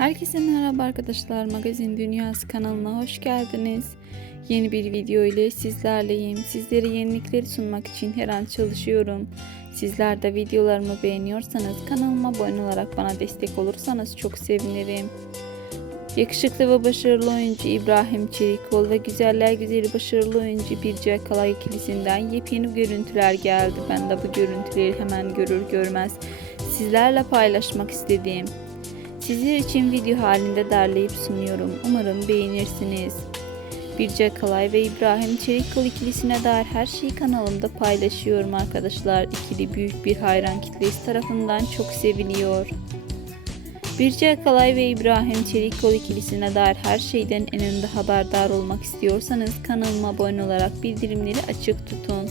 Herkese merhaba arkadaşlar. Magazin Dünyası kanalına hoş geldiniz. Yeni bir video ile sizlerleyim. Sizlere yenilikleri sunmak için her an çalışıyorum. Sizler de videolarımı beğeniyorsanız kanalıma abone olarak bana destek olursanız çok sevinirim. Yakışıklı ve başarılı oyuncu İbrahim Çelikkol ve güzeller güzeli başarılı oyuncu Birce Kalay ikilisinden yepyeni görüntüler geldi. Ben de bu görüntüleri hemen görür görmez sizlerle paylaşmak istedim. Sizler için video halinde derleyip sunuyorum. Umarım beğenirsiniz. Birce Kalay ve İbrahim Çelikkol ikilisine dair her şeyi kanalımda paylaşıyorum arkadaşlar. İkili büyük bir hayran kitlesi tarafından çok seviliyor. Birce Kalay ve İbrahim Çelikkol ikilisine dair her şeyden en önde haberdar olmak istiyorsanız kanalıma abone olarak bildirimleri açık tutun.